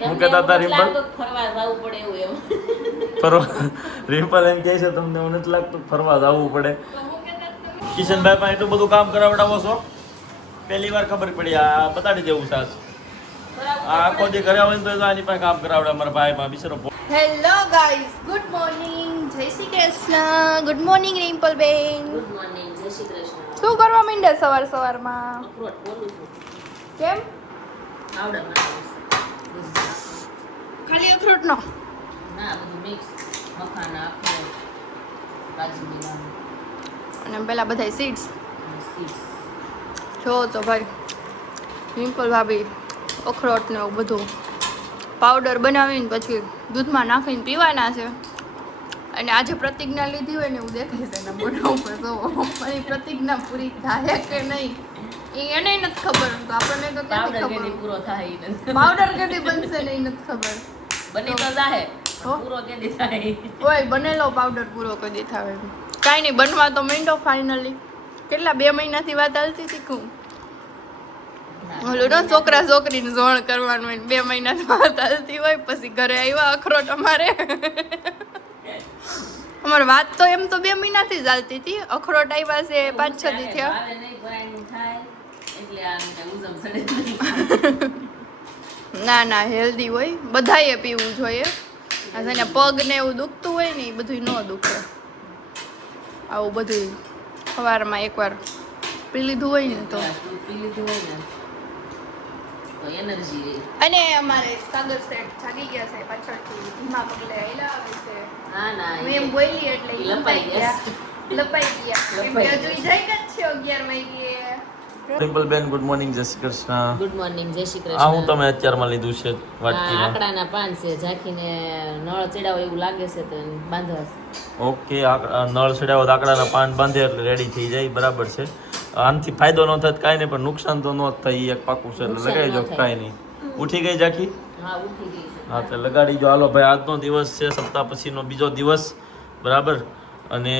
હું કહેતા હતા રિમ્પલ ફરવા જવું પડે એવું એમ. ફરવા રિમ્પલ એમ કહે છે તમને એવું નથી લાગતું ફરવા જવું પડે? કિશનભાઈ પાસે એટલું બધું કામ કરાવડાવો છો, પહેલી વાર ખબર પડી. આ બતાડી દેવું સાસ આ આખો દી ઘરે હોય ને તો આની પાસે કામ કરાવડે મારા ભાઈ માં બિચારો. હેલો ગાઈસ, ગુડ મોર્નિંગ, જય શ્રી કૃષ્ણ. ગુડ મોર્નિંગ રિમ્પલ બેન. ગુડ મોર્નિંગ, જય શ્રી કૃષ્ણ. શું કરવા માંડ્યા સવાર સવારમાં? અખરોટ બોલું છું. કેમ? પાવડર બનાવું છું. ખાલી અખરોટનો? ના, બધું મિક્સ. મખાના, અખરોટ, કાજુ બદામ અને પેલા બધા સીડ્સ અને સીડ્સ. જો તો ભાઈ રિમ્પલ ભાભી અખરોટ ને એવું બધું પાવડર બનાવીને પછી દૂધમાં નાખીને પીવાના છે. અને આજે પ્રતિજ્ઞા લીધી હોય ને એવું દેખાય છે એના મોઢા ઉપર. તો પણ એ પ્રતિજ્ઞા પૂરી થાય કે નહીં એ એને નથી ખબર. તો આપણને તો પાવડર ક્યાંથી કેદી ખબર? પૂરો થાય ઈ નથી. પાવડર કેદી બનશે ને એ નથી ખબર. બની તો જાહે હો? પૂરો કેદી થાય. ઓય બનેલો પાવડર પૂરો કરી દેતા હોય. કાંઈ નહીં, બનવા તો માંડો ફાઇનલી. કેટલા 2 મહિનાથી વાત હાલતી હતી કહું. ઓલું ને છોકરા છોકરીને જોણ કરવાનું હોય 2 મહિનાથી વાત હાલતી હોય પછી ઘરે આવ્યા અખરોટ અમારે. અમારે વાત તો એમ તો 2 મહિનાથી જ હાલતી હતી. અખરોટ આવ્યા છે 5-6 દી થયા. ભાવે નહીં, ભરાયનું થાય એટલે આ ઉજમ સડે નહીં. ના ના, હેલ્ધી હોય, બધાએ પીવું જોઈએ. આ છે ને પગ ને એવું દુખતું હોય ને એ બધું ન દુખે. આવું બધું સવારમાં એકવાર પી લીધું હોય ને તો. ગ્લાસ દૂધ પી લીધું હોય ને તો એનર્જી રહે. અને અમારે સાગર સેટ જાગી ગયા છે પાછળથી ધીમા પગલે આયલા આવે છે. ના ના હું એમ બોલી એટલે ઈ લપાઈ ગયા. લપાઈ ગયા. કેમ કે હજુ ઈ જાય જ છે 11 વાગે. રિમ્પલ બેન ગુડ મોર્નિંગ, જય શ્રી કૃષ્ણ. ગુડ મોર્નિંગ, જય શ્રી આ હું કૃષ્ણ. તમે અત્યારમાં લીધું છે આ વાટકીમાં? આકડાના પાન છે, ઝાંખીને નળ ચડાવો એવું લાગે છે તો બાંધવા છે. ઓકે, નળ ચડાવો તો આકડાના પાન બાંધે એટલે રેડી થઈ જાય, બરાબર છે. આનાથી ફાયદો ન થાય કાંઈ નહીં, પણ નુકસાન તો ન જ થાય. ઈ એક પાકું છે એટલે નુકસાન લગાવી ન દો, થાય. કાંઈ નહીં. ઉઠી ગઈ ઝાંખી? હા, ઉઠી ગઈ છે. હા, તો લગાડી જો. હાલો ભાઈ, આજનો દિવસ છે સપ્તાહ પછીનો બીજો દિવસ, બરાબર. અને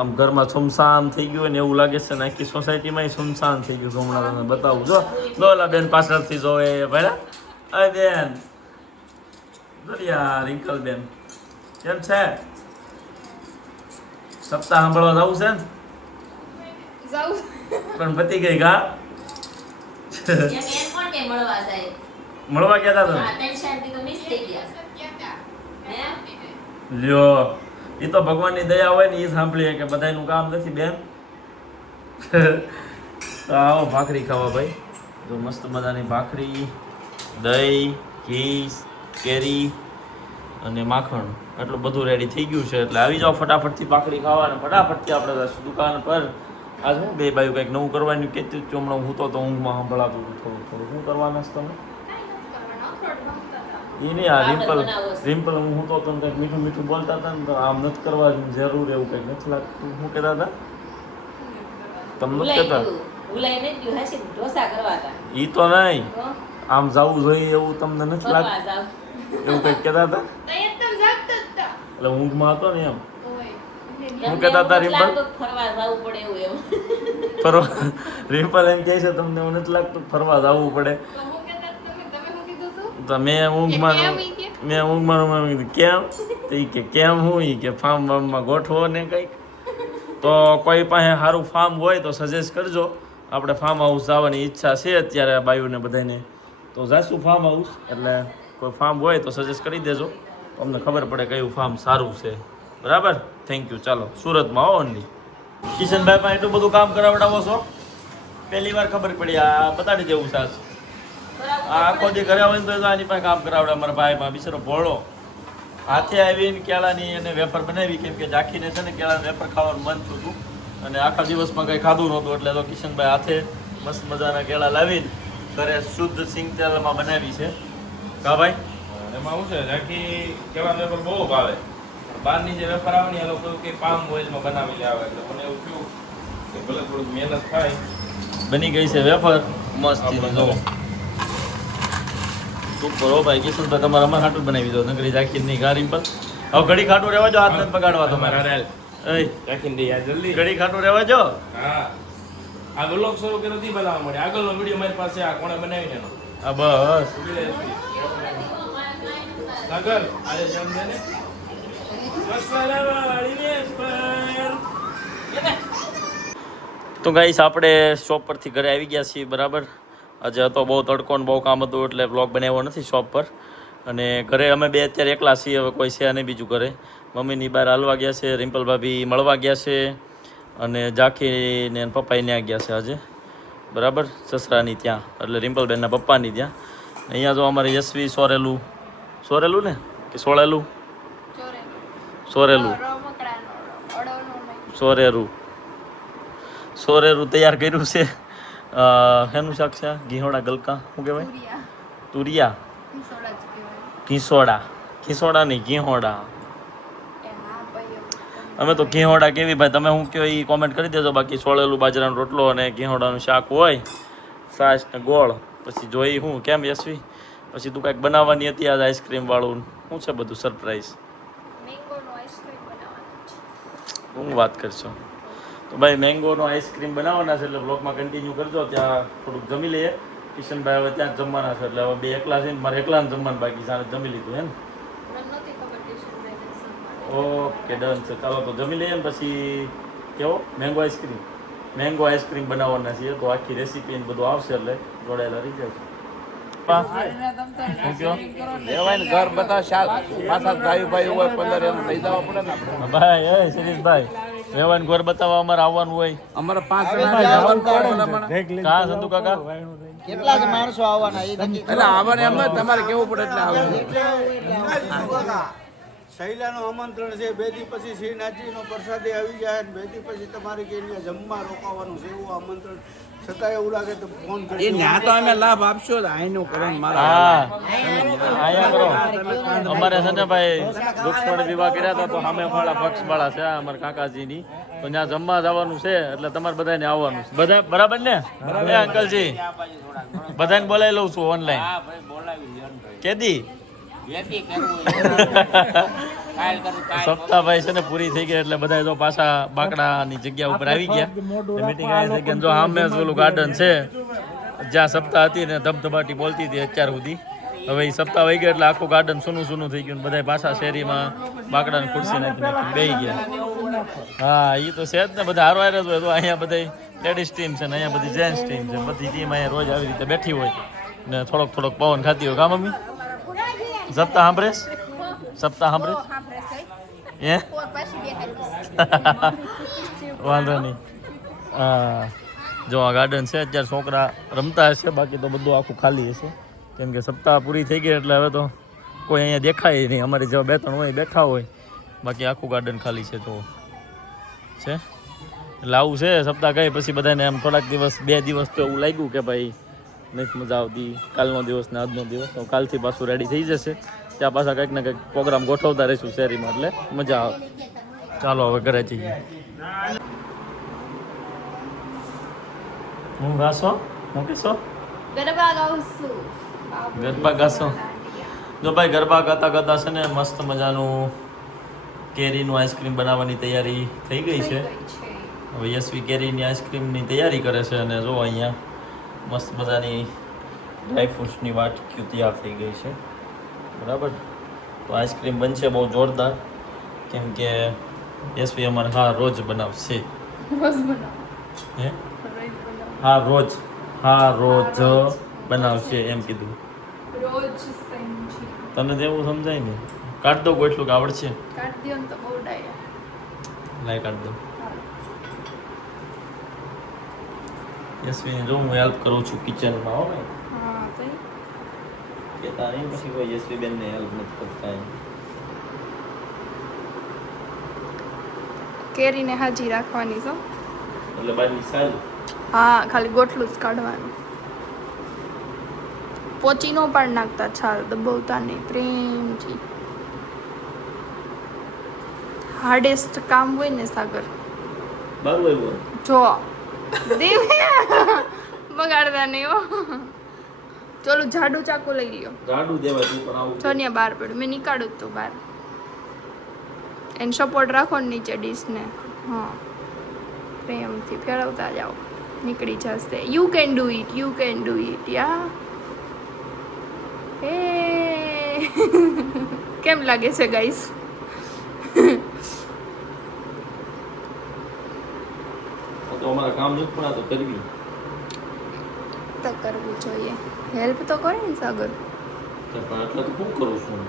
આમ ઘરમાં સુમસાન થઈ ગયું હોય ને એવું લાગે છે ને આખી સોસાયટીમાં સુમસાન થઈ ગયું. હમણાં તમને બતાવું જો દોલા બેન પાછળથી જોવે ભાઈ. અરે બેન દોલિયા રિંકલ બેન કેમ છે? સપ્તાહ સાંભળવા જવું છે ને? જાઉં પણ પતી ગઈ ગા. એમ કોણ કે મળવા જાય? મળવા ગયા હતા હા, ટેન્શનથી તો મિસ થઈ ગયા. હે? તમે? લ્યો, એ તો ભગવાનની દયા હોય ને એ સાંભળીએ કે બધાયનું કામ નથી બેન. તો આવો ભાખરી ખાવા ભાઈ. જો મસ્ત મજાની ભાખરી, દહીં, ઘી, કેરી અને માખણ એટલું બધું રેડી થઈ ગયું છે. એટલે આવી જાઓ ફટાફટથી ભાખરી ખાવા અને ફટાફટથી આપણે જઈશું દુકાન પર. આ શું બે બાયું કંઈક નવું કરવાનું કહેતી હતી. હમણાં હું તો ઊંઘમાં સંભળાતું હતું થોડું થોડું. શું કરવાના છે તમે? એ નહીં, આ રિમ્પલ હું તો તમે કંઈક મીઠું મીઠું બોલતા હતા ને તો આમ નથી કરવા જરૂર એવું કંઈક નથી લાગતું. શું કહેતા હતા તમને? નથી કહેતા? ભૂલાઈ નહીં ગયું હશે, ઢોસા કરવા હતા. એ તો નહીં, તો આમ જવું જોઈએ એવું તમને નથી ફરવા લાગતું? જાવ. એવું કંઈક કહેતા હતા તો એકદમ જાગતો જ હતા. એટલે ઊંઘમાં હતો ને એમ. ઓય હું કહેતા હતા રિમ્પલ? લાગતું કે ફરવા જવું પડે એવું એમ. ફરવા રિમ્પલ એમ કહે છે તમને એવું નથી લાગતું ફરવા જવું પડે? તો હું કહેતા તમે શું કીધું તું? તો મેં ઊંઘમાં કેમ ઈ કે? કીધું કેમ? તો ઈ કે કેમ હું? ઈ કે ફાર્મ વાર્મમાં ગોઠવો ને કંઈક. તો કોઈ પાસે સારું ફાર્મ હોય તો સજેસ્ટ કરજો. આપણે ફાર્મ હાઉસ જવાની ઈચ્છા છે અત્યારે બાયુને બધાને. તો જાશું ફાર્મ હાઉસ. એટલે કોઈ ફાર્મ હોય તો સજેસ્ટ કરી દેજો, અમને ખબર પડે કયું ફાર્મ સારું છે, બરાબર. Thank you. ચાલો સુરતમાં હો ઓનલી. કિશનભાઈ પાસે એટલું બધું કામ કરાવડાવો છો, પહેલી વાર ખબર પડી. આ બતાડી દેવું સાસ આ આખો દી ઘરે હોય ને તો આની પાસે કામ કરાવડે મારા ભાઈમાં બિચારો ભોળો. હાથે આવીને કેળાની અને વેફર બનાવી, કેમ કે ઝાંખીને છે ને કેળાની વેફર ખાવાનું મન થયું હતું અને આખા દિવસમાં કંઈ ખાધું નહોતું. એટલે તો કિશનભાઈ હાથે મસ્ત મજાના કેળા લાવીને ઘરે શુદ્ધ સિંગ તેલમાં બનાવી છે. કા ભાઈ? એમાં શું છે, ઝાંખી કેળા વેફર બહુ ભાવે. બહારની જે વેફર આવે ને એ લોકો કે પામ ઓઇલમાં બનાવી આવે. એટલે મને એવું થયું કે ભલે થોડુંક મહેનત થાય. બની ગઈ છે વેફર મસ્ત. જો સુપર હો ભાઈ. કિશનભાઈ તમારે અમારે હાટું બનાવી દો, નકરી ઝાંખી નહીં. ગારી પર હવે ઘડી ખાટું રહેવા જો, હાથ નથી બગાડવા તમારે. રાખીને દે યાર જલ્દી. ઘડી ખાટું રહેવા જો. હા, આ વ્લોગ શરૂ કર્યો નથી બનાવવા મળે. આગળનો વિડીયો મારી પાસે આ કોણે બનાવીને એનો. હા બસ. ઉભી રહે છે. સાગર આજે જમ દે ને મસાલાવાળી વેફર. તો ગાઈસ આપણે શોપ પરથી ઘરે આવી ગયા છીએ બરાબર. આજે હતો બહુ તડકો ને બહુ કામ હતું એટલે બ્લોગ બનાવ્યો નથી શોપ પર. અને ઘરે અમે બે અત્યારે એકલા છીએ, હવે કોઈ છે નહીં બીજું ઘરે. મમ્મીની બહાર હાલવા ગયા છે, રિમ્પલ ભાભી મળવા ગયા છે, અને જાખીને પપ્પાએ ત્યાં ગયા છે આજે બરાબર, સસરાની ત્યાં, એટલે રિમ્પલબેનના પપ્પાની ત્યાં. અહીંયા જો અમારે યશવી સોરેલું ને કે સોળેલું સોરેલું સોરેરું તૈયાર કર્યું છે. શેનું શાક છે? ઘીહોડા ગલકા શું કહેવાય? તુરિયા, ઘીસોડા નહીં ઘીહોડા. અમે તો ઘીહોડા કેવી ભાઈ તમે શું કહો એ કોમેન્ટ કરી દેજો. બાકી સોળેલું બાજરાનો રોટલો અને ઘીહોડાનું શાક હોય, છાશ ને ગોળ. પછી જોઈ હું કેમ યશવી, પછી તું કાંઈક બનાવવાની હતી આજ આઈસ્ક્રીમ વાળું, શું છે બધું સરપ્રાઈઝ? હું વાત કરશો તો ભાઈ મેંગોનો આઈસ્ક્રીમ બનાવવાના છે, એટલે બ્લોગમાં કન્ટિન્યુ કરજો. ત્યાં થોડુંક જમી લઈએ. કિશનભાઈ હવે ત્યાં જમવાના છે, એટલે હવે બે એકલા છે ને મારે એકલાને જમવાનું બાકી, સાને જમી લીધું હે ને? ઓકે ડન છે, ચાલો તો જમી લઈએ ને પછી કેવો મેંગો આઈસ્ક્રીમ બનાવવાના છીએ. તો આખી રેસીપી ને બધું આવશે એટલે જોડાયેલા રહી જાય છે. ઘર બધા પાછા ભાઈ હોય 15 એમ લઈ જવા પડે ને આપણે. ભાઈ એ શરીફભાઈ રહેવાનું ઘર બતાવવા અમારે આવવાનું હોય. અમારે 5 જણા જવાનું પડે. કા સંતુ કાકા કેટલા જ માણસો આવવાના એ નક્કી એટલે આવવાને એમ તમારે કેવું પડે એટલે આવવાનું. શૈલાનું આમંત્રણ છે. 2 દી પછી શ્રીનાથજીનો પ્રસાદી આવી જાય. 2 દી પછી તમારે કે જમવા રોકાવાનું છે એવું આમંત્રણ. છતાં એવું લાગે તો ફોન એ કરી ન્યા તો અમે લાભ આપશો જ આઈનું કરો ને મારા. હા આયા કરો. અમારે છે ને ભાઈ વૃક્ષોડ વિવાહ કર્યા હતા તો સામે વાળા પક્ષ વાળા છે અમારા કાકાજીની, તો ત્યાં જમવા જવાનું છે એટલે તમારે બધાને આવવાનું છે. બધા બરાબર ને? એ અંકલજી બધાને બોલાવી લઉં છું ઓનલાઈન. કેદી સપ્તાહભાઈ છે ને પૂરી થઈ ગઈ એટલે બધા જો પાછા બાકડાની જગ્યા ઉપર આવી ગયા. મીટિંગ આવી થઈ ગઈ. જો સામે ઓલું ગાર્ડન છે જ્યાં સપ્તાહ હતી ને ધબધબાટી બોલતી હતી અત્યાર સુધી. હવે એ સપ્તાહ વહી ગયા એટલે આખું ગાર્ડન સૂનું થઈ ગયું. બધા પાછા શેરીમાં બાકડાની ખુરશી નાખી બેસી ગયા. હા એ તો છે જ ને, બધા હારો હારે જ હોય. તો અહીંયા બધા લેડીઝ ટીમ છે ને અહીંયા બધી જેન્ટ્સ ટીમ છે. બધી ટીમ અહીંયા રોજ આવી રીતે બેઠી હોય ને થોડોક પવન ખાતી હોય. કા મમ્મી? સપ્તાહ સાંભળે હે? વાંધો નહીં. હા જો આ ગાર્ડન છે અત્યારે છોકરા રમતા હશે, બાકી તો બધું આખું ખાલી હશે. કેમ કે સપ્તાહ પૂરી થઈ ગઈ એટલે હવે તો કોઈ અહીંયા દેખાય નહીં. અમારે જેવા 2-3 હોય બેઠા હોય, બાકી આખું ગાર્ડન ખાલી છે. તો છે એટલે આવું છે. સપ્તાહ ગઈ પછી બધાને એમ થોડાક દિવસ 2 દિવસ તો એવું લાગ્યું કે ભાઈ નથી મજા આવતી. કાલનો દિવસ ને આજનો દિવસ તો કાલથી પાછું રેડી થઈ જશે. ત્યાં પાછા કંઈક ને કંઈક પ્રોગ્રામ ગોઠવતા રહીશું શેરીમાં, એટલે મજા આવે. ચાલો હવે ઘરે જઈએ. હું ગાશો હું કહેશો ગરબા ગાશો? જો ભાઈ ગરબા ગાતા છે ને મસ્ત મજાનું કેરીનું આઈસ્ક્રીમ બનાવવાની તૈયારી થઈ ગઈ છે. હવે યશવી કેરીની આઈસ્ક્રીમની તૈયારી કરે છે. અને જો અહીંયા મસ્ત મજાની ડ્રાયફ્રૂટ્સની વાટકીઓ તૈયાર થઈ ગઈ છે બરાબર. તો આઈસ્ક્રીમ બનશે બહુ જોરદાર, કેમ કે યશવી અમારે રોજ બનાવશે. હે રોજ બનાવશે એમ કીધું. તને તો એવું સમજાય ને? કાઢ દો ગોઠલું કે આવડશે? લાય કાઢ દો. યશવીને જો હું હેલ્પ કરું છું કિચનમાં. હો ભાઈ કેતા નહીં પછી કોઈ યશવી બેનને હેલ્પ નથી કરતા. કેરીને હાજી રાખવાની છો એટલે બાજની સાલ. હા ખાલી ગોઠલું જ કાઢવાનું. પોચી નો પણ નાખતા, છાલ દબાવતા નહીં, પ્રેમથી. હાર્ડેસ્ટ કામ હોય ને સાગર, બારું આવ્યું જો બગાડતા નહીં હો. ચલો જાડું ચાકુ લઈ લ્યો. જાડું દેવાય તું પણ આવું. છોનિયા બહાર પડ્યું, મેં નીકાળ્યું તો બહાર. એને સપોર્ટ રાખો ને નીચે ડીશને. હા પ્રેમથી ફેરવતા જાઓ, નીકળી જશે. યુ કેન ડુ ઇટ યા. હે કેમ લાગે છે ગાઈસ? તો અમારા કામ નથી પણ આ તો કરવી. તો કરવું જોઈએ. હેલ્પ તો કરે ને સાગર. તો પણ આટલા તો શું કરું છું?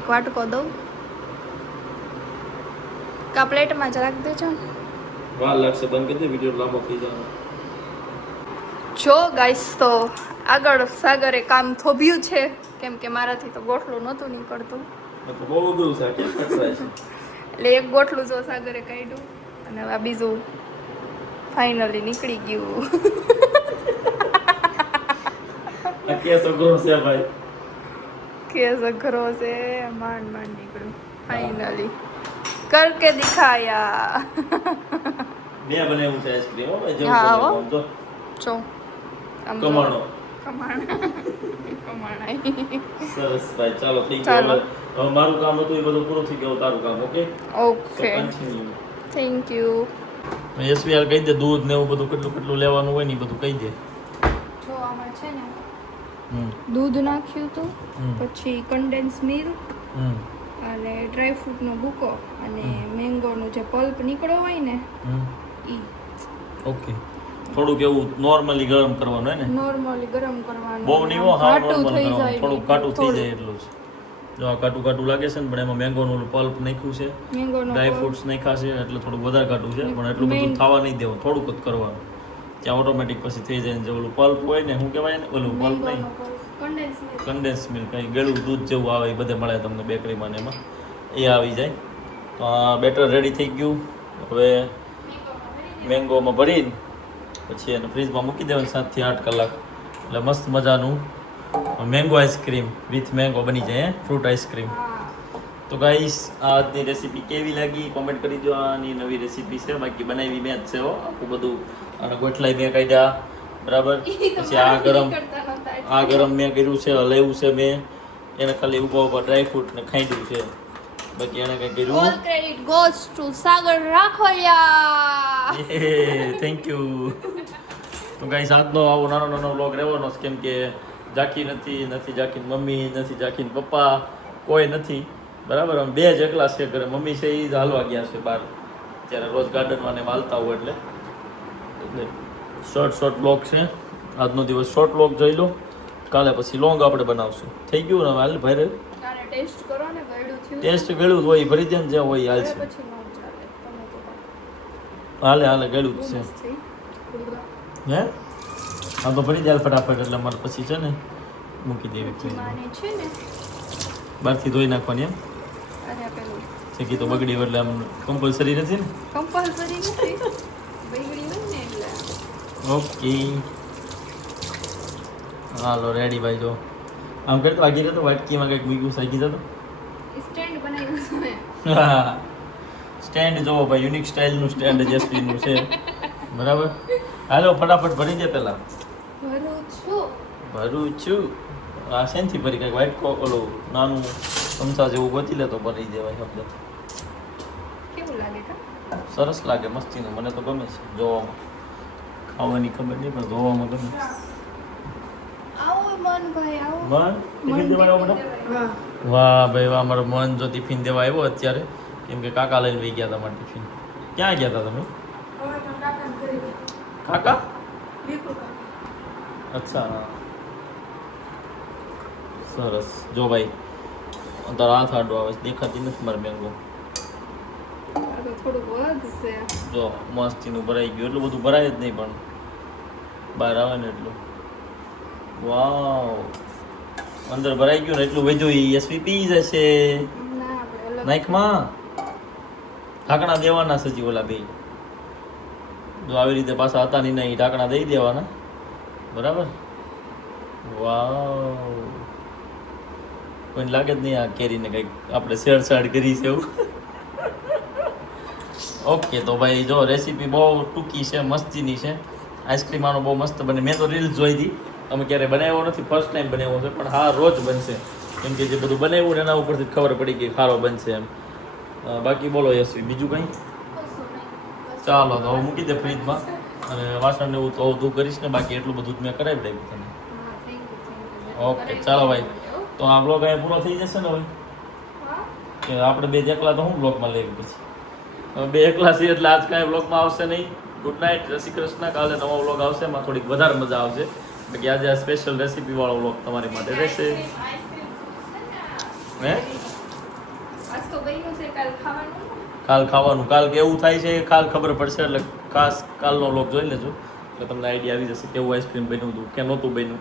એક વાટકો દઉં કા પ્લેટમાં જ રાખી દેજો ને. વાર લાગશે, બંધ કરી દે, વિડીયો લાંબો થઈ જવાનો. જો ગાઈસ તો આગળ સાગરે કામ થોભ્યું છે, કેમ કે મારાથી તો ગોઠલું નહોતું નીકળતું. આ તો બહુ અઘરું છે, આ કેમ કચરાય છે? એટલે એક ગોઠલું જો સાગરે કાઢ્યું અને હવે આ બીજું ફાઇનલી નીકળી ગયું. આ કેસ અઘરો છે ભાઈ. કેસ અઘરો છે, માંડ માંડ નીકળ્યું ફાઇનલી. કરકે દિખાયા. મેં બનાવ્યું છે આઈસ્ક્રીમ. હો ભાઈ, હા, જેવું હો. બને એમ તો જો આમ જો. કમાણો. કમાણાય. સરસ ભાઈ, ચાલો થઈ ચાલો. ગયું. હવે મારું કામ હતું એ બધું પૂરું થઈ ગયું, તારું કામ. Okay, okay, thank you. SVR કહી દે, દૂધ ને એવું બધું કેટલું કેટલું લેવાનું હોય ને એ બધું કહી દે. જો આમાં છે ને હમ દૂધ નાખ્યું હતું, હમ. પછી કન્ડેન્સ મિલ્ક હમ અને ડ્રાયફ્રૂટનો ભૂકો અને મેંગોનો જે પલ્પ નીકળ્યો હોય ને હમ ઈ ઓકે. થોડુંક એવું નોર્મલી ગરમ કરવાનું હોય ને, નોર્મલી ગરમ કરવાનું. બહુ નહીં હો, હાવ ઘાટું નોર્મલ થઈ કરવાનું, જાય થોડુંક ઘાટું થઈ જાય એટલું જ. જો આ ઘાટું ઘાટું લાગે છે ને, પણ એમાં મેંગોનું પલ્પ નાખ્યું છે, મેંગોનો ડ્રાય ફ્રૂટ્સ નાખ્યા છે, એટલે થોડુંક વધારે ઘાટું છે, પણ એટલું બધું થવા નહીં દેવું, થોડુંક જ કરવાનું. ત્યાં ઓટોમેટિક પછી થઈ જાય. જે ઓલું પલ્પ હોય ને, શું કહેવાય ને, ઓલું પલ્પ નહીં, કન્ડેન્સ મિલ્ક. કન્ડેન્સ મિલ્ક, કંઈ ગળું દૂધ જેવું આવે એ બધે મળે તમને બેકરીમાં ને એમાં, એ આવી જાય. તો આ બેટર રેડી થઈ ગયું. હવે મેંગોમાં ભરીને પછી એને ફ્રીજમાં મૂકી દેવાનું 7 થી 8 કલાક, એટલે મસ્ત મજાનું મેંગો આઈસ્ક્રીમ વિથ મેંગો બની જાય. Fruit ice cream. તો ગાઈસ, આજની રેસીપી કેવી લાગી કોમેન્ટ કરી દો. આની નવી રેસીપી છે, બાકી બનાવી મેં જ છે હો. આખું બધું અને ગોઠલાઈ મેં કાઢ્યા, બરાબર. પછી આ ગરમ મેં કર્યું છે, હલાવ્યું છે મેં એને, ખાલી ઉભા ડ્રાયફ્રૂટ ને ખાંડ્યું છે, બાકી એને કંઈ કર્યું. All credit goes to Sagar Rakholiya. Thank you. તો ગાઈસ, આજનો આવો નાનો નાનો વ્લોગ રહેવાનો છે, કેમ કે જાકી નથી જાકીન મમ્મી, નથી જાકીન પપ્પા, કોઈ નથી, બરાબર. અમે બે જ એકલા છે ઘરે. મમ્મી છે એ જ હાલવા ગયા છે બહાર, ત્યારે રોજ ગાર્ડનમાં ને હાલતા હોય, એટલે શોર્ટ બ્લોગ છે આજનો દિવસ. શોર્ટ બ્લોગ જોઈ લો, કાલે પછી લોંગ આપણે બનાવશું. થઈ ગયું ને? હાલ ભાઈ રે, તારે ટેસ્ટ કરો ને, ગળ્યું થયું ટેસ્ટ ગળ્યું જ હોય, ભરી દે ને જ્યાં હોય હાલ છે. પછી નો ચાલે. તમે તો હાલે ગળ્યું જ છે. મસ્ત થઈ. હે હા, તો ભરી દે હાલ ફટાફટ, એટલે મારે પછી છે ને મૂકી દેવી ફ્રીજમાં. માને છે ને બહારથી ધોઈ નાખવાની એમ. અરે પેલું શેકી તો બગડી એટલે આમ કમ્પલસરી નથી ને. કમ્પલસરી નથી, બગડી હોય ને એટલે. ઓકે, હાલો રેડી ભાઈ. જો આમ કરતો આગી જતો, વાટકીમાં કંઈક મૂક્યું સાગી જતો. સ્ટેન્ડ બનાવ્યું છે મેં. સ્ટેન્ડ જોવો ભાઈ, યુનિક સ્ટાઇલનું સ્ટેન્ડ જેસપીનું છે, બરાબર. હાલો ફટાફટ ભરી દે પહેલાં. ભરું છું. આ શેનથી ભરી, કંઈક વ્હાઈટ ઓલું નાનું ચમચા જેવું ગોતી લે તો ભરી દેવાય આપણે. કેવું લાગે કા? સરસ લાગે, મસ્તીનું. મને તો ગમે છે જોવામાં. ખાવાની ખબર નહીં, પણ જોવામાં ગમે. આવો મન ભાઈ, આવો. મન ટિફિન દેવા આવ્યો બેટા? વાહ. વાહ ભાઈ વાહ, મારો મન જો ટિફિન દેવા આવ્યો અત્યારે, કેમ કે કાકા લઈને વહી ગયા હતા મારા ટિફિન. ક્યાં ગયા હતા તમે? કાકા? અચ્છા, સરસ. જો ભાઈ, તારો હાથ આડો આવે છે, દેખાતી નથી મારે મેંગો. આ તો થોડુંક વધશે. જો મસ્તીનું ભરાઈ ગયું. એટલું બધું ભરાય જ નહીં, પણ બહાર આવે ને એટલું. વાવ, અંદર ભરાઈ ગયું ને એટલું વધ્યું. એસવી પી જશે. ના આપણે અલગ નાઈકમાં ઢાંકણા દેવાના સજી ઓલા બે. જો આવી રીતે પાછા હતા નહીં, એ ઢાંકણા દઈ દેવાના, બરાબર. વાવ, કોઈને લાગે જ નહીં આ કેરીને કંઈક આપણે છેડછાડ કરી છે એવું. ઓકે, તો ભાઈ જો રેસીપી બહુ ટૂંકી છે, મસ્તીની છે. આઈસ્ક્રીમ આનો બહુ મસ્ત બને. મેં તો રીલ્સ જોઈ હતી, અમે ક્યારે બનાવ્યો નથી, ફર્સ્ટ ટાઈમ બનાવ્યો છે, પણ હા રોજ બનશે, કેમ કે જે બધું બનાવ્યું ને એના ઉપરથી ખબર પડી ગઈ સારો બનશે એમ. બાકી બોલો યશવી, બીજું કંઈ? ચાલો તો હવે મૂકી દે ફ્રીજમાં. અને વાસણ ને એવું તો તું કરીશ ને, બાકી એટલું બધું જ મેં કરાવી દઉં તને. ઓકે ચાલો ભાઈ, તો આ બ્લોગ અહીંયા પૂરો થઈ જશે ને હવે, કે આપણે બે જ એકલા તો હું બ્લોગમાં લઈ પછી હવે બે એકલા છીએ એટલે આજ કાંઈ બ્લોગમાં આવશે નહીં. ગુડ નાઇટ, જય શ્રી કૃષ્ણ. કાલે નવો બ્લોગ આવશે, એમાં થોડીક વધારે મજા આવશે. બાકી આજે આ સ્પેશિયલ રેસીપી વાળો બ્લોગ તમારી માટે રહેશે. હે કાલ ખાવાનું, કાલ કેવું થાય છે કાલ ખબર પડશે, એટલે ખાસ કાલનો બ્લોગ જોઈ લેજો એટલે તમને આઈડિયા આવી જશે કેવું આઈસ્ક્રીમ બન્યું હતું કે નહોતું બન્યું.